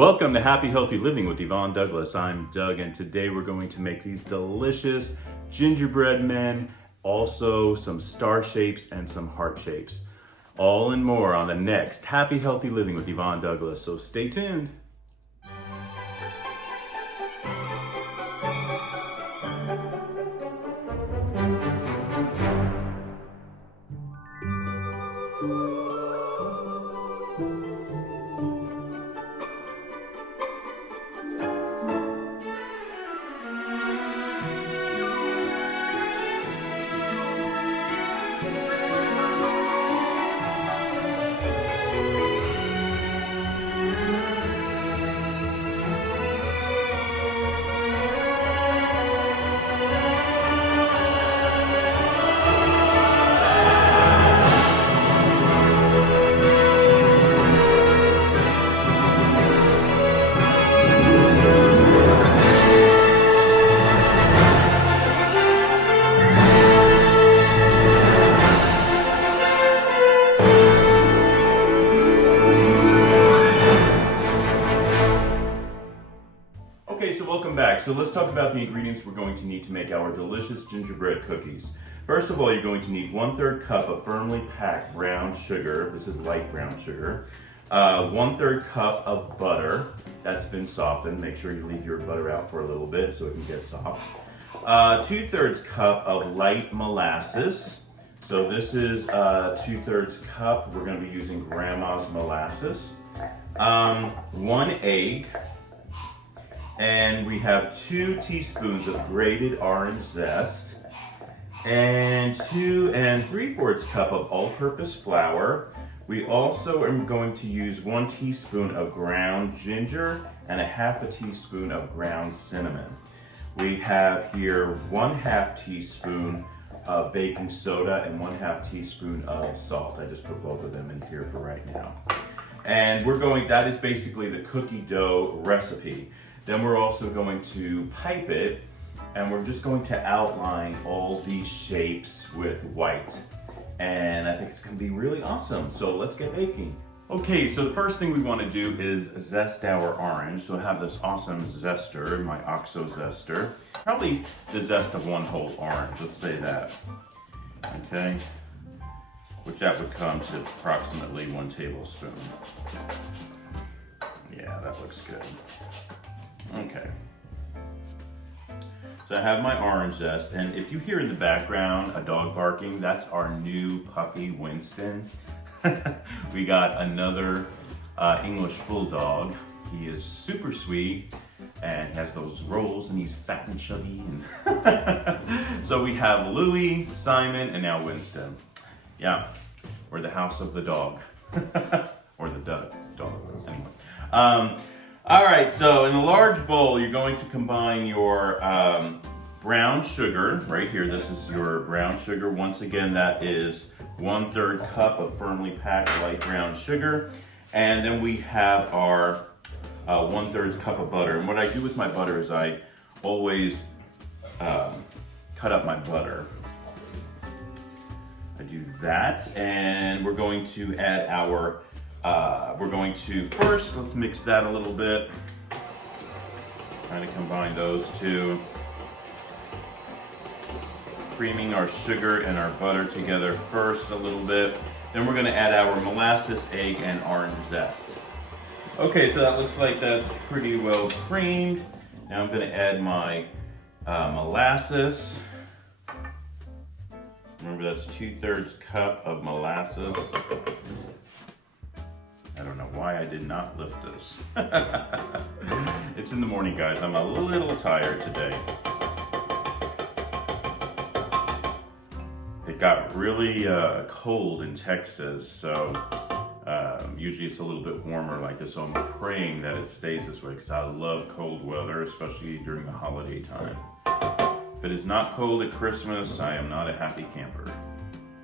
Welcome to Happy Healthy Living with Yvonne Douglas. I'm Doug, and today we're going to make these delicious gingerbread men, also some star shapes and some heart shapes. All and more on the next Happy Healthy Living with Yvonne Douglas, so stay tuned. Okay, so welcome back. So let's talk about the ingredients we're going to need to make our delicious gingerbread cookies. First of all, you're going to need 1/3 cup of firmly packed brown sugar. This is light brown sugar. 1/3 cup of butter that's been softened. Make sure you leave your butter out for a little bit so it can get soft. 2/3 cup of light molasses. So this is 2/3 cup. We're going to be using grandma's molasses. 1 egg. And we have 2 teaspoons of grated orange zest and 2 3/4 cup of all-purpose flour. We also are going to use 1 teaspoon of ground ginger and 1/2 teaspoon of ground cinnamon. We have here 1/2 teaspoon of baking soda and 1/2 teaspoon of salt. I just put both of them in here for right now. And that is basically the cookie dough recipe. Then we're also going to pipe it, and we're just going to outline all these shapes with white. And I think it's gonna be really awesome. So let's get baking. Okay, so the first thing we wanna do is zest our orange. So I have this awesome zester, my OXO zester. Probably the zest of 1 whole orange, let's say that. Okay, which that would come to approximately 1 tablespoon. Yeah, that looks good. Okay, so I have my orange zest, and if you hear in the background a dog barking, that's our new puppy, Winston. We got another English bulldog. He is super sweet and has those rolls, and he's fat and chubby. And so we have Louie, Simon, and now Winston. Yeah, we're the house of the dog, or the dog. Anyway. All right, so in a large bowl, you're going to combine your brown sugar, right here. This is your brown sugar. Once again, that is 1/3 cup of firmly packed light brown sugar. And then we have our 1/3 cup of butter. And what I do with my butter is I always cut up my butter. I do that, and we're going to add our first, let's mix that a little bit. Trying to combine those two. Creaming our sugar and our butter together first a little bit. Then we're gonna add our molasses, egg, and orange zest. Okay, so that looks like that's pretty well creamed. Now I'm gonna add my molasses. Remember, that's 2/3 cup of molasses. I don't know why I did not lift this. It's in the morning, guys. I'm a little tired today. It got really cold in Texas, so usually it's a little bit warmer like this, so I'm praying that it stays this way because I love cold weather, especially during the holiday time. If it is not cold at Christmas, I am not a happy camper.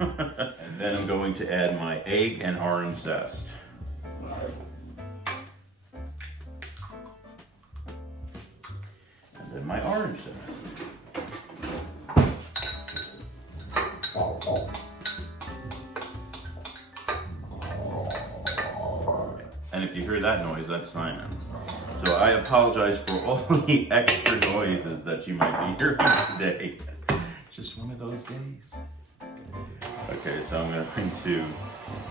And then I'm going to add my egg and orange zest. And then my orange zest. And if you hear that noise, that's Simon. So I apologize for all the extra noises that you might be hearing today. Just one of those days. Okay, so I'm going to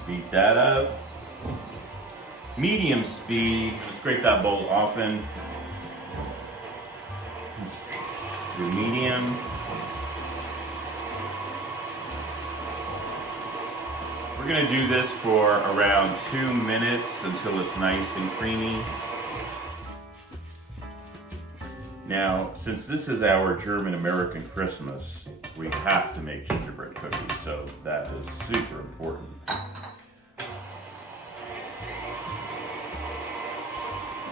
beat that up. Medium speed, scrape that bowl often. Do medium. We're gonna do this for around 2 minutes until it's nice and creamy. Now, since this is our German-American Christmas, we have to make gingerbread cookies, so that is super important.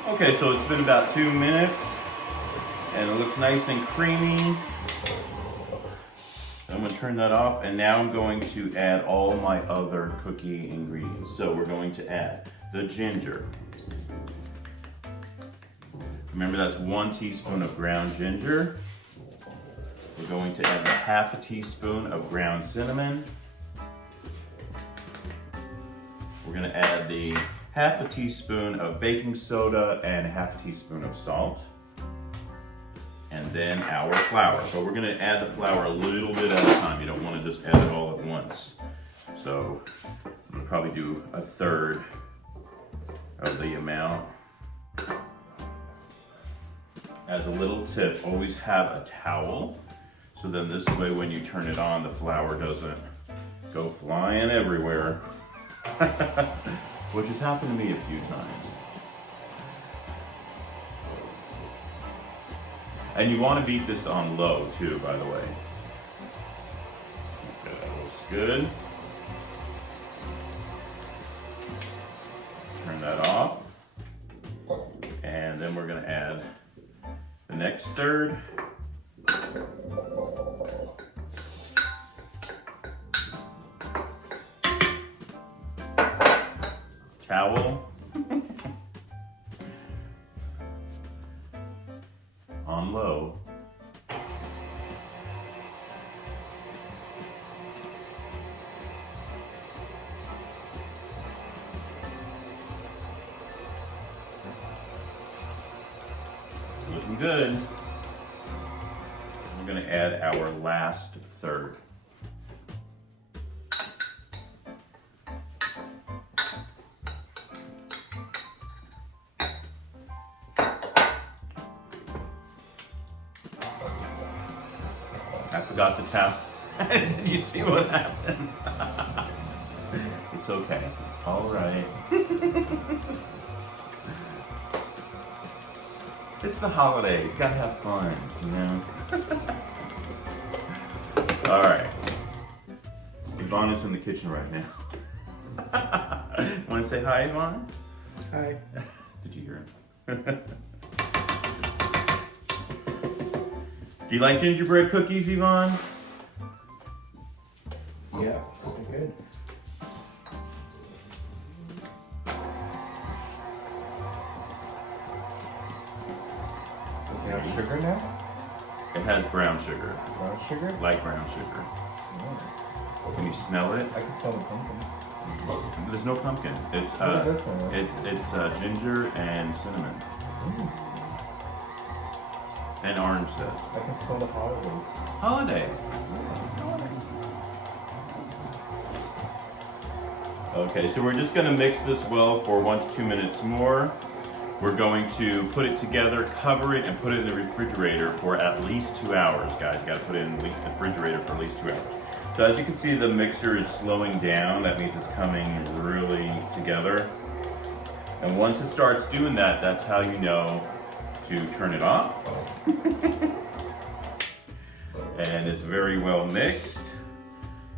Okay, so it's been about 2 minutes, and it looks nice and creamy. I'm going to turn that off, and now I'm going to add all my other cookie ingredients. So we're going to add the ginger. Remember, that's 1 teaspoon of ground ginger. We're going to add 1/2 teaspoon of ground cinnamon. We're going to add the 1/2 teaspoon of baking soda and 1/2 teaspoon of salt. And then our flour. But we're gonna add the flour a little bit at a time. You don't wanna just add it all at once. So we'll probably do 1/3 of the amount. As a little tip, always have a towel. So then this way when you turn it on, the flour doesn't go flying everywhere. Which has happened to me a few times. And you want to beat this on low too, by the way. Okay, that looks good. Turn that off. And then we're going to add the next third. Towel. On low. Looking good. We're going to add our last third. I forgot the towel. Did you see what happened? It's okay. It's all right. It's the holidays. Gotta have fun, you know? All right. Yvonne is in the kitchen right now. Want to say hi, Yvonne? Hi. Did you hear him? Do you like gingerbread cookies, Yvonne? Yeah, pretty good. Does it have sugar now? It has brown sugar. Brown sugar? Light brown sugar. Oh. Can you smell it? I can smell the pumpkin. There's no pumpkin. It's What is this one? it's ginger and cinnamon and orange zest. I can smell the holidays. Holidays. Okay, so we're just going to mix this well for 1 to 2 minutes more. We're going to put it together, cover it, and put it in the refrigerator for at least 2 hours, guys. You got to put it in the refrigerator for at least 2 hours. So as you can see, the mixer is slowing down. That means it's coming really together. And once it starts doing that, that's how you know to turn it off. And it's very well mixed.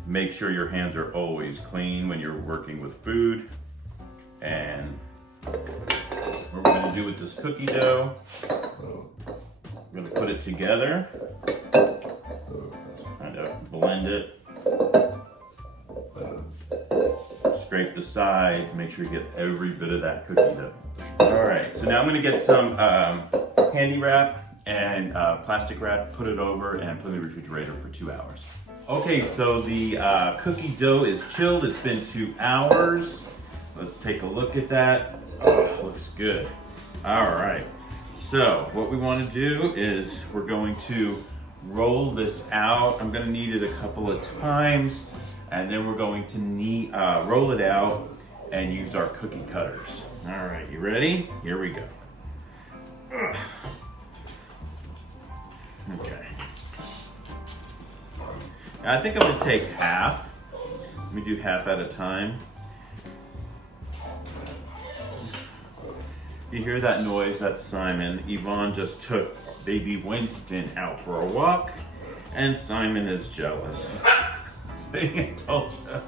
Make sure your hands are always clean when you're working with food. And what we're going to do with this cookie dough, we're going to put it together, kind of blend it, scrape the sides, make sure you get every bit of that cookie dough. All right, so now I'm going to get some handy wrap and plastic wrap, put it over, and put it in the refrigerator for 2 hours. Okay, so the cookie dough is chilled. It's been 2 hours. Let's take a look at that. Oh, looks good. All right. So what we want to do is we're going to roll this out. I'm going to knead it a couple of times, and then we're going to roll it out and use our cookie cutters. All right, you ready? Here we go. Ugh. Okay. Now I think I'm going to take half. Let me do half at a time. You hear that noise? That's Simon. Yvonne just took baby Winston out for a walk, and Simon is jealous. See, I told you.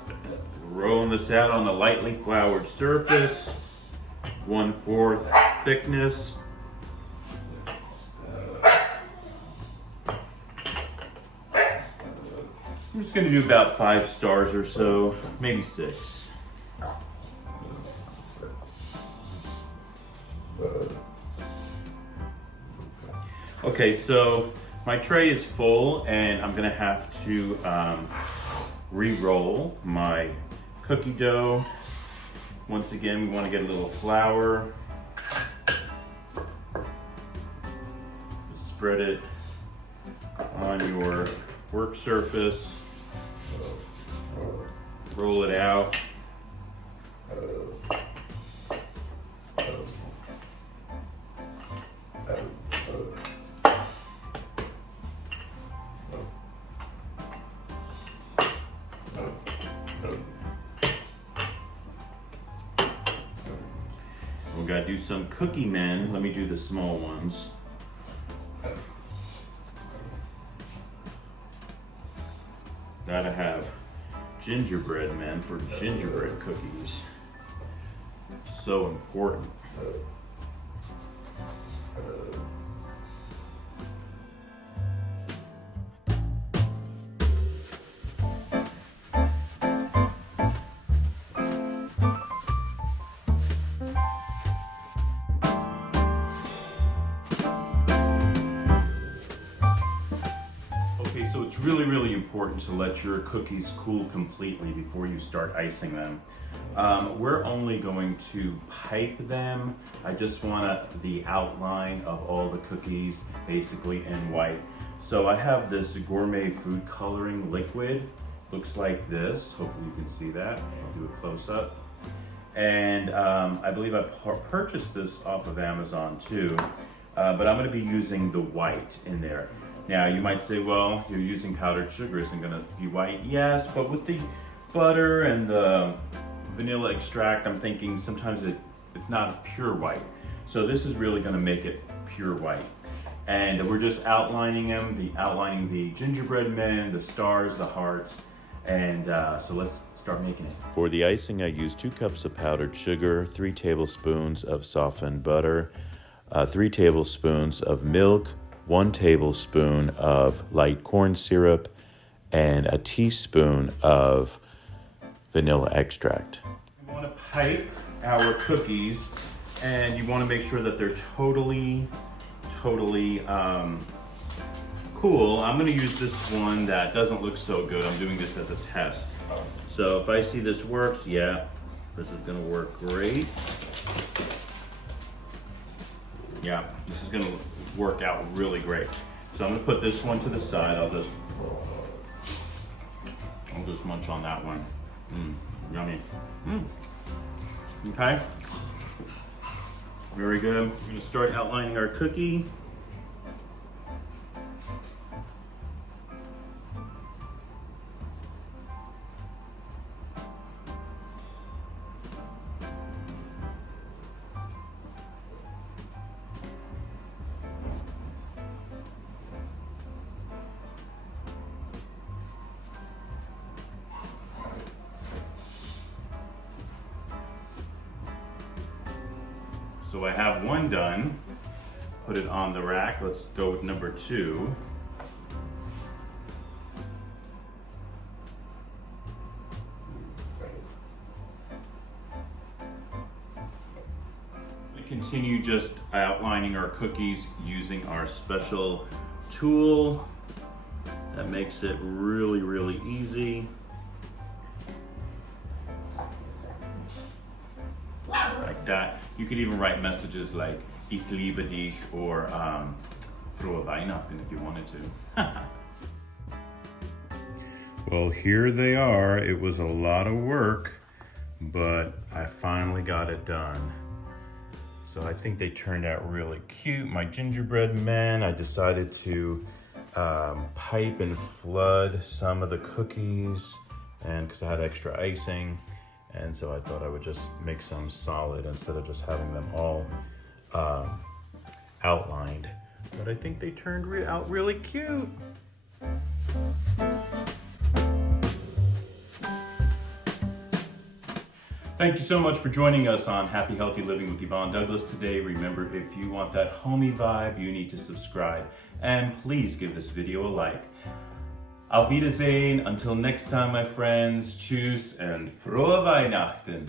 Rolling this out on a lightly floured surface, 1/4 thickness. I'm just gonna do about 5 stars or so, maybe 6. Okay, so my tray is full, and I'm gonna have to re-roll my cookie dough. Once again, we want to get a little flour. Spread it on your work surface. Roll it out. We gotta do some cookie men. Let me do the small ones. Gotta have gingerbread men for gingerbread cookies. So important. Okay, so it's really important to let your cookies cool completely before you start icing them. We're only going to pipe them. I just want the outline of all the cookies basically in white. So I have this gourmet food coloring liquid. Looks like this. Hopefully you can see that. I'll do a close up. And I believe I purchased this off of Amazon too. But I'm gonna be using the white in there. Now you might say, well, you're using powdered sugar, isn't gonna be white. Yes, but with the butter and the vanilla extract, I'm thinking sometimes it's not pure white. So this is really gonna make it pure white. And we're just outlining them, outlining the gingerbread men, the stars, the hearts, and so let's start making it. For the icing, I used 2 cups of powdered sugar, 3 tablespoons of softened butter, 3 tablespoons of milk, 1 tablespoon of light corn syrup, and a teaspoon of vanilla extract. You want to pipe our cookies, and you want to make sure that they're totally cool. I'm going to use this one that doesn't look so good. I'm doing this as a test. So if I see this works, yeah, this is going to work great. Yeah, this is going to work out really great. So I'm going to put this one to the side. I'll just munch on that one. Yummy. Okay. Very good. We're going to start outlining our cookie. So I have one done, put it on the rack. Let's go with number 2. We continue just outlining our cookies using our special tool that makes it really easy. Like that. You could even write messages like Ich liebe dich or Frohe Weihnachten if you wanted to. Well, here they are. It was a lot of work, but I finally got it done. So I think they turned out really cute. My gingerbread men, I decided to pipe and flood some of the cookies, and because I had extra icing, and so I thought I would just make some solid instead of just having them all outlined. But I think they turned out really cute. Thank you so much for joining us on Happy Healthy Living with Yvonne Douglas today. Remember, if you want that homey vibe, you need to subscribe. And please give this video a like. Auf Wiedersehen. Until next time, my friends. Tschüss and Frohe Weihnachten.